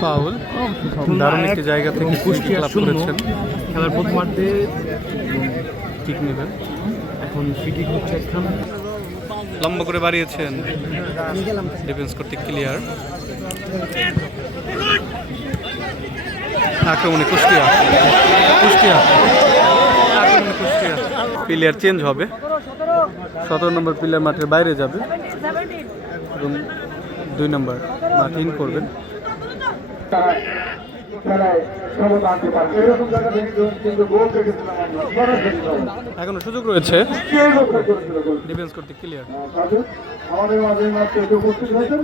Foul. দারুণ একটি জায়গা থেকে কুষ্টিয়া লাভ করেছেন। খেলার প্রথমার্ধে কিক নেবেন, এখন ফ্রি কিক হচ্ছে একখান। লম্বা করে বাড়িয়েছেন, ডিফেন্স করতে ক্লিয়ার। আক্রমণে কুষ্টিয়া, কুষ্টিয়া আক্রমণে কুষ্টিয়া। প্লেয়ার চেঞ্জ হবে, 17 নম্বর প্লেয়ার মাঠের বাইরে যাবে এবং 2 নম্বর মাঠ ইন করবেন। এখনো সুযোগ রয়েছে ডিফেন্স করতে ক্লিয়ার। আমাদের মাঝে মাত্র উপস্থিত হয়েছেন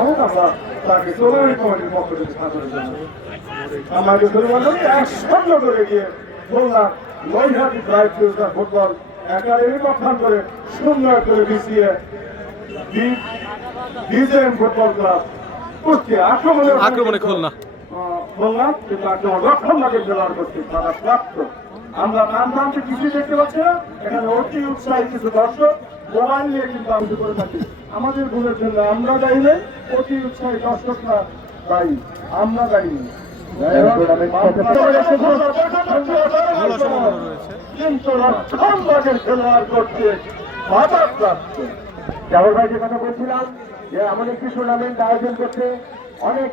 আমরা তাকে কমিটির পক্ষ থেকে আমাকে একসঙ্গে করে গিয়ে বললাম Naihati bright future football academy গঠন করে সুন্দর করে বিছিয়ে বিজেএম ফুটবল ক্লাব কুষ্টিয়া আক্রমণে খুলনা বললাম কিন্তু আক্রমণ রক্ষণ লাগে খেলোয়াড় করতে তারা প্রাপ্ত। আমরা প্রান্তে কিছু দেখতে পাচ্ছি না, এখানে অতি উৎসাহী কিছু দর্শক মোবাইল নিয়ে কিন্তু আমি করে থাকি। আমাদের ভুলের জন্য আমরা দায়ী নেই, অতি উৎসাহী দর্শকরা দায়ী, আমরা দায়ী নেই। কিন্তু রক্ষণ লাগে খেলোয়াড় করতে বাধা প্রাপ্ত। জাভর ভাই যে কথা বলছিলাম যে এমন একটি টুর্নামেন্ট আয়োজন করতে অনেক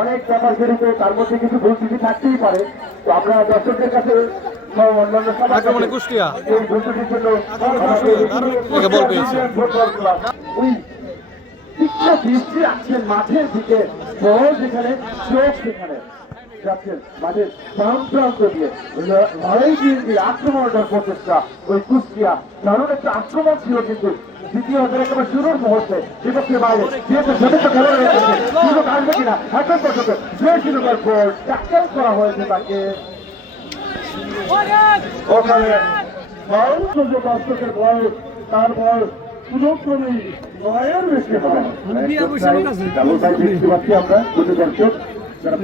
অনেক ব্যাপার জড়িত, তার মধ্যে কিছু ভুল ত্রুটি থাকতেই পারে। তো আমরা দর্শকদের কাছে আক্রমণে কুষ্টিয়া এই ভুল ত্রুটির জন্য দৃষ্টি রাখছেন মাঠের দিকে, বল যেখানে চোখ সেখানে যাচ্ছেন মাঠের বাম প্রান্ত দিয়ে লড়াই দিয়ে আক্রমণের প্রচেষ্টা ওই কুষ্টিয়া দারুণ একটা আক্রমণ ছিল, কিন্তু দ্বিতীয় একেবারে শুরুর মুহূর্তে বিপক্ষের বাইরে যেহেতু যথেষ্ট খেলোয়াড় রয়েছে সুযোগ আসবে কিনা এখন পর্যন্ত যে সুযোগের গোল ট্যাকেল করা হয়েছে তাকে ওখানে দর্শকের বয়স তার বয়স সুযোগ ক্রমেই নয়ের বেশি হবে। দেখতে পাচ্ছি আমরা দুটো দর্শক যারা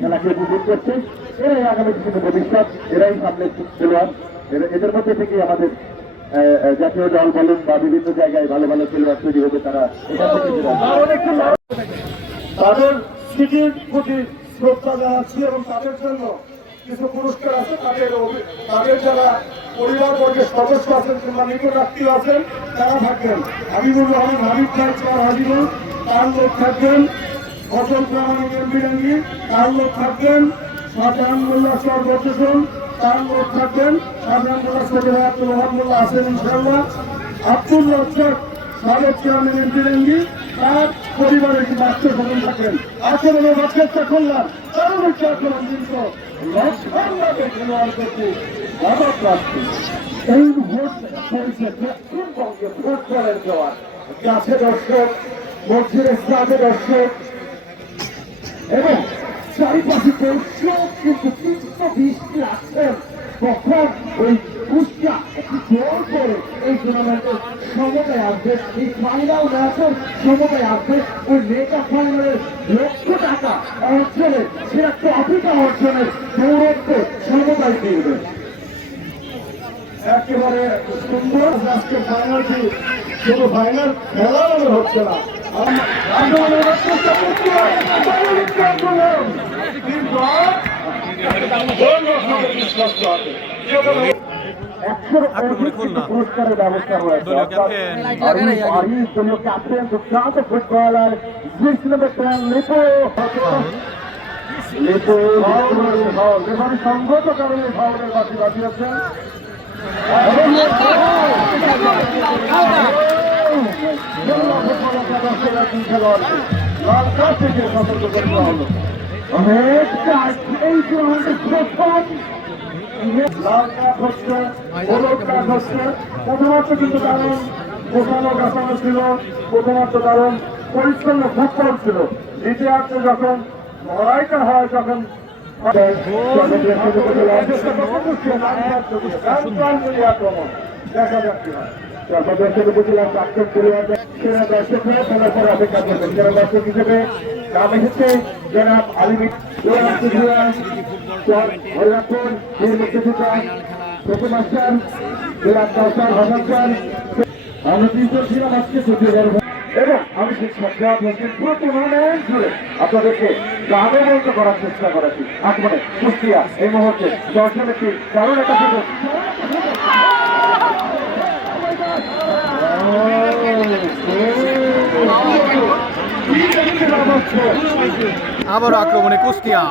খেলাকে উপভোগ করছে, এরাই আগামী দিনে ভবিষ্যৎ, এরাই সামনে খেলোয়াড়। এদের মধ্যে থেকে আমাদের জাতীয় দল বলুন বা বিভিন্ন জায়গায় ভালো ভালো খেলোয়াড় তৈরি হবে। তারা তাদের স্মৃতির প্রতি শ্রদ্ধা জানাচ্ছি এবং তাদের জন্য কিছু পুরস্কার আছে। তাদের যারা পরিবার বর্গের সদস্য আছেন কিংবা নিকট আত্মীয় আছেন তারা থাকবেন। হাবিবুর রহমান হাবিব ভাই হাবিবুল তার লোক থাকবেন, ফসল প্রামাণিক এমবিরাঙ্গি তার লোক থাকবেন, শাহজাহান মোল্লা সর বর্তন তার লোক থাকবেন, শাহজাহান মোল্লা সদর আব্দুল ওহাব মোল্লা আছেন ইনশাল্লাহ, আব্দুল রজ্জাক সাবেক চেয়ারম্যান এমবিরাঙ্গি তার পরিবারের কিছু আত্মীয় স্বজন থাকবেন। আচরণে রক্ষা করলাম কারণ হচ্ছে আচরণ কিন্তু লক্ষণকে খেলোয়াড় করতে বাধা প্রাপ্ত। এই ভোট চলছে পশ্চিমবঙ্গে ভোট করার দেওয়ার কাছে দর্শক, মসজিদের সাথে দর্শক এবং চারিপাশে দর্শক কিন্তু তীব্র বৃষ্টি আছেন। তখন ওই কুষ্টিয়া একটি জোর করে এই টুর্নামেন্টের সমতায় আসবে, এই ফাইনাল ম্যাচের সমতায় আসবে। ওই মেগা ফাইনালের £1,00,000 অর্জনের সেটা ট্রফিটা অর্জনের দৌড়ত্ব সমতায় ফিরবে। একেবারে সুন্দর আজকে ফাইনালটি শুধু ফাইনাল খেলা মনে হচ্ছে না, পুরস্কারের ব্যবস্থা হয়েছে। দলীয় ক্যাপ্টেন দুর্দান্ত ফুটবলার সংগত কারণে ভাবনের বাকি বাঁচিয়েছেন। লাল কার্ড থেকে সতর্ক করতে হলো। লাল কার্ড হচ্ছে, হলুদ কার্ড হচ্ছে। প্রথমার্থ কিন্তু কারণ গোছানো গাছানো ছিল, প্রথমার্থ কারণ পরিচ্ছন্ন ফুটবল ছিল। দ্বিতীয়ার্থে যখন লড়াইটা হয় তখন দেখা যাচ্ছে না। দর্শক বুঝলাম প্রাক্তন খেলোয়াড়দের সেরা দর্শক হয়ে খেলার পর অপেক্ষা করবেন। সেরা দর্শক হিসেবে নাম এসেছে জনাব আলিমির হরিরামপুর প্রথম আসছেন জেলা কাউসার হাসান। আমরা তিনজন ছিলাম আজকে চলতে পারবো এবং আমি সেই সজ্জা বলছি পুরো টুর্নামেন্ট জুড়ে আপনাদেরকে প্রাণবন্ত করার চেষ্টা করেছি। আজকে কুষ্টিয়া এই মুহূর্তে দর্শন একটি কারণ একটা সুযোগ আবারও আক্রমণে কুষ্টিয়া,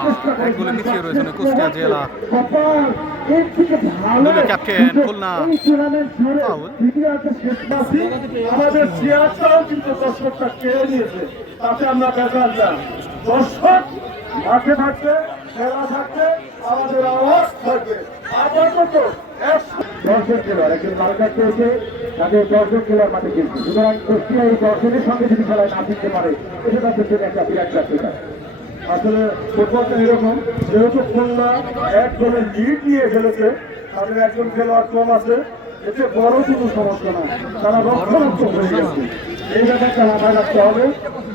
এক গোলে পিছিয়ে রয়েছেন কুষ্টিয়া জেলা। Captain Khulna foul. আমাদের চেয়ারটাও কিন্তু দর্শকটা কেড়ে নিয়েছে, তাতে আমরা বেকার না। দর্শক মাঠে থাকবে, খেলা থাকবে, আমাদের আওয়াজ থাকবে। আপাতত দর্শক খেলোয়াড় একজন মার্কার পেয়েছে, তাদের দর্শক খেলোয়াড় মাঠে খেলছে। সুতরাং কুষ্টিয়া এই দর্শকের সঙ্গে যদি খেলায় না জিততে পারে, এটা তাদের জন্য একটা বিরাট ব্যর্থতা। আসলে ফুটবলটা এরকম, যেহেতু খুলনা এক দলের লিড নিয়ে খেলেছে, তাদের একজন খেলোয়াড় কম আছে, এতে বড় কোনো সমস্যা না, তারা রক্ষণাত্মক হয়ে গেছে। এই ব্যাপারটা মাথায় রাখতে হবে।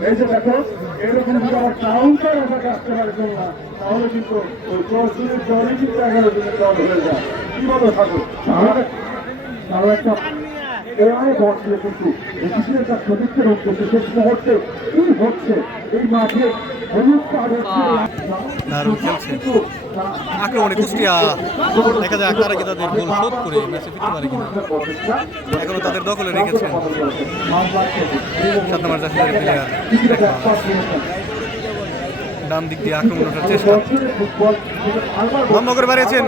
এই যে দেখো, এরকম যদি আমার কাউন্টার আমাকে আসতে পারে খুলনা, তাহলে কিন্তু ওই 10 জনের দলই কিন্তু 11 জনের দল হয়ে যায়। কি বলো ঠাকুর? তারও একটা এআই বসলে কিন্তু এটির তার সতীর্থের উদ্দেশ্যে শেষ মুহূর্তে কি হচ্ছে এই মাঠে হলুদ কার্ড হচ্ছে। দারুণ খেলছে আক্রমণে কুষ্টিয়া, দেখা যায় তারা কি তাদের গোল শোধ করে ম্যাচে ফিরতে পারে কিনা। এখনো তাদের দখলে রেখেছেন 7 নম্বর জাতীয় প্লেয়ার। ডান দিক দিয়ে আক্রমণ ওঠার চেষ্টা, লম্বা করে বাড়িয়েছেন।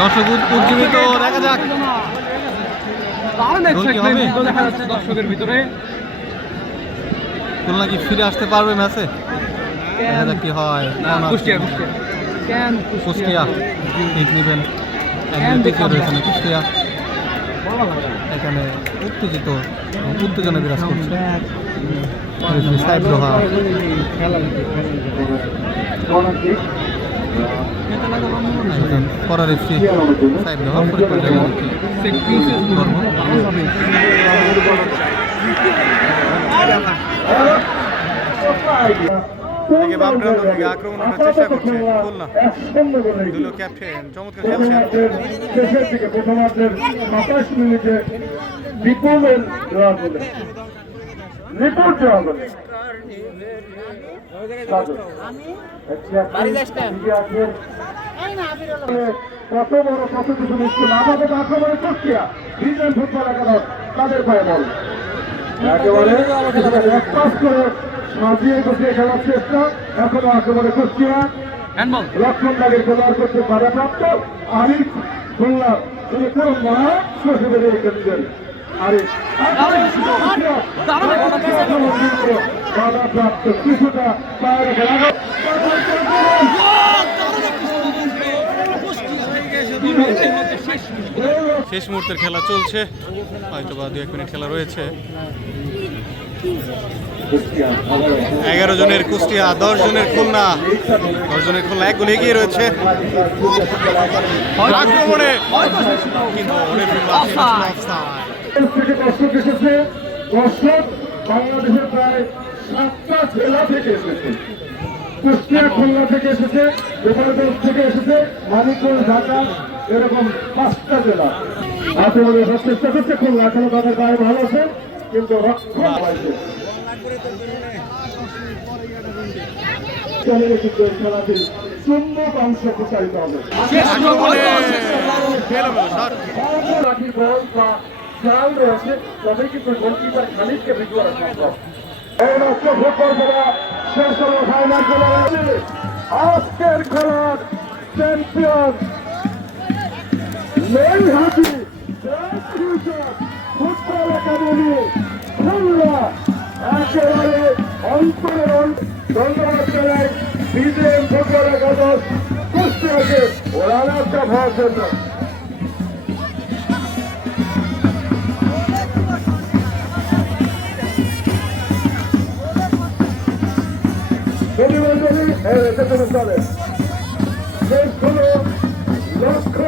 দর্শক উজ্জীবিত, দেখা যাক দর্শকের ভিতরে খুলনা কি ফিরে আসতে পারবে ম্যাচে, দেখা যাক কি হয়। কুষ্টিয়া ঠিক নেবেন, একজন পিছিয়ে রয়েছেন কুষ্টিয়া। এখানে উত্তেজনা বিরাজ করছে। সাইড রোহা করার এফসি সাইড রোহা আক্রমণ করার চেষ্টা করছে খুলনা। ক্যাপ্টেন চমৎকার খেলছেন। শেষের দিকে প্রথমার্ধের ২৭ মিনিটে বিপুলের দেওয়া বলে রিপোর্ট দেওয়া বলে কত বড় কত কিছু নিচ্ছে আমাদের আক্রমণে কুষ্টিয়া ভিজন ফুটবল একাদশ তাদের পায়ে বল একেবারে এক পাস করে সাজিয়ে গুছিয়ে খেলার চেষ্টা। এখনো আক্রমণে কুষ্টিয়া লক্ষণ দাগের খেলোয়াড় করতে বাধাপ্রাপ্ত আরিফ খুলনা, তিনি কোনো মাঠ বসে বেরিয়ে খেলছেন। আরিফ বাধাপ্রাপ্ত কিছুটা পায়ের খেলা শেষ মুহূর্তের খেলা চলছে, হয়তো বা 2-1 মিনিট খেলা রয়েছে। 11 জনের কুষ্টিয়া, 10 জনের খুলনা। 10 জনের খুলনা এক গোলে এগিয়ে রয়েছে আক্রমণে, কিন্তু দর্শক এসেছে। দর্শক বাংলাদেশের প্রায় 7টা জেলা থেকে এসেছে। কুষ্টিয়া খুলনা থেকে এসেছে, গোপালগঞ্জ থেকে এসেছে, মানিকগঞ্জ, ঢাকা, এরকম 5টা জেলা। আক্রমণের চেষ্টা করছে খুলনা, এখনো তাদের গায়ে ভালো আছে, কিন্তু রক্ষণ হয়েছে। খেলাটির চুম্বক অংশ প্রচারিত হবে। খেয়াল রয়েছে, তবে কিন্তু গোলকিপার খালিদকে বিজয় সম্ভব। এই নষ্ট ফুটবল খেলা শেষ হলো, ফাইনাল খেলা হয়েছে। আজকের খেলার champion Naihati football academy Khulna. একেবারে অন্তরের ধন্যবাদ জানাই বিজেএম ফুটবল একাদশ কুষ্টিয়াকে রানার কাপ হওয়ার জন্য। শেষ হলো লক্ষ্য